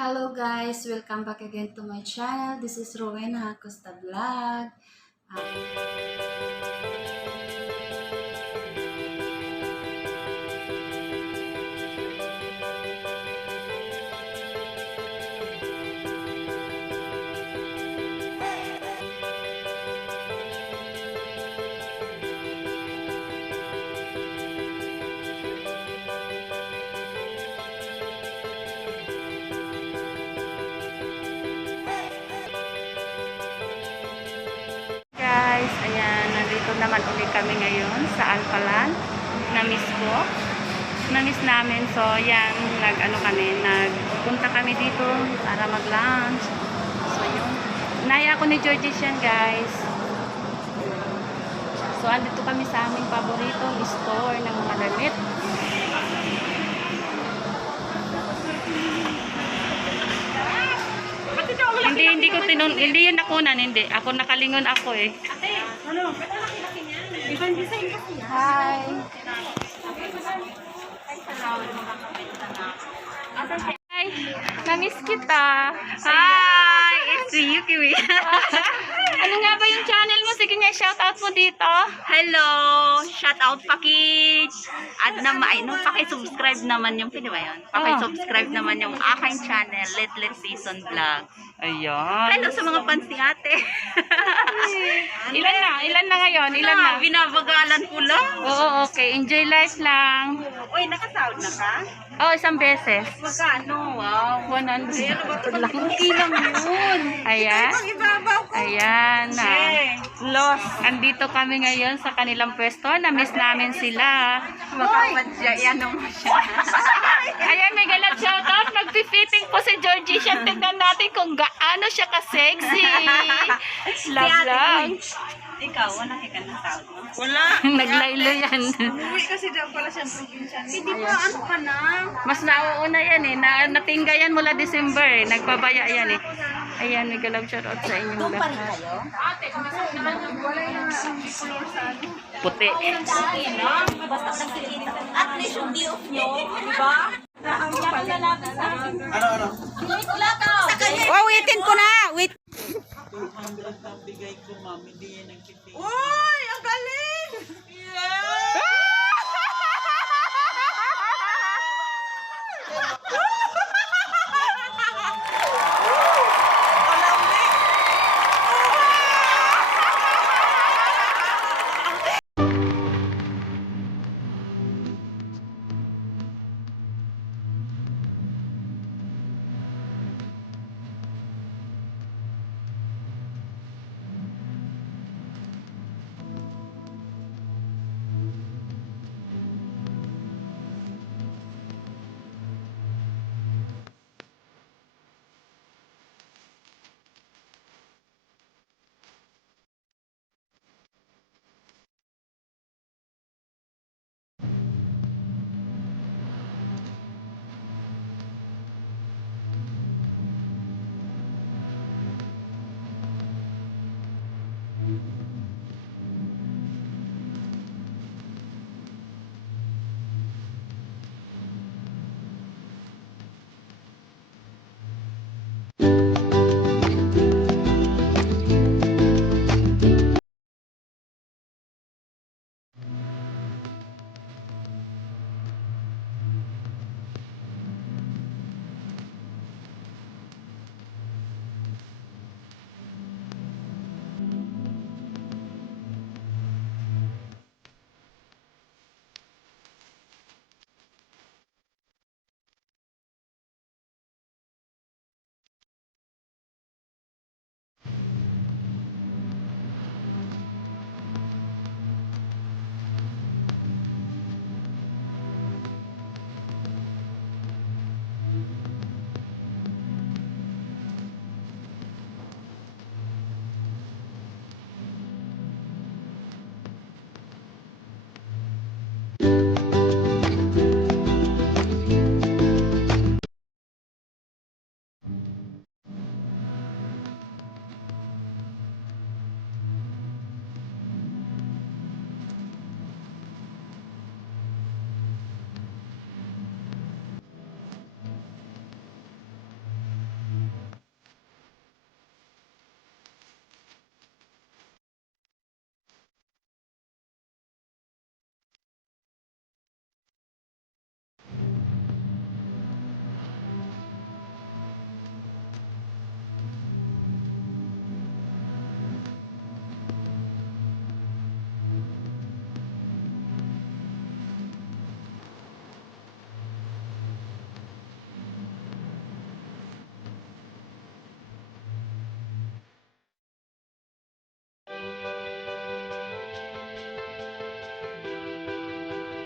Hello guys, welcome back again to my channel. This is Rowena Acosta Vlog. Guys, ayan, nandito naman ulit kami ngayon sa Alpalan. Na-miss ko. Na-miss namin. So, ayan, nagpunta kami dito para mag-lunch. So, yun. Naya ako ni Georgie siyan, guys. So, andito kami sa aming paboritong store ng mga damit. Hindi yun nakunan, hindi. Ako nakalingon ako eh. Ate, ano? Laki-laki niya. Ibang design kasi yan. Hi! Hi! Namiss kita. Hi! It's Yuki. Ano nga ba yung channel mo? Sige nga, shoutout mo dito. Hello! Shout out paki-subscribe naman yung pwede ba yun? Paki-subscribe naman yung aking channel, Let Season Vlog. Ayan. Hello sa mga fans ni ate. Ilan na ngayon? Ilan na? Binabagalan ko lang. Oo, okay. Enjoy life lang. Uy, nakasahod na ka? Oh, isang beses. Magkano? Wow. 100 lang. Okay lang yun. Ayan. Ang ibabaw ko. Ayan na. Yeah. Lost. Andito kami ngayon sa kanilang pwesto. Na-miss namin sila. Makapadya, yan mo siya. Ayan, may galap shoutout. Nagpi-fitting po si Georgie. Siya, tignan natin kung gaano siya ka-sexy. Love lang. Ikaw, wala ka ng tawag mo? Wala. Naglaylo yan. Uwi kasi daw pala siyang probinsya. Hindi pa, ano ka na? Mas nauuna yan eh. Natingga yan mula December eh. Nagpabaya yan eh. Ayan, may galap shoutout sa inyong lahat. Puti. At least yung view nyo, di ba? Ano?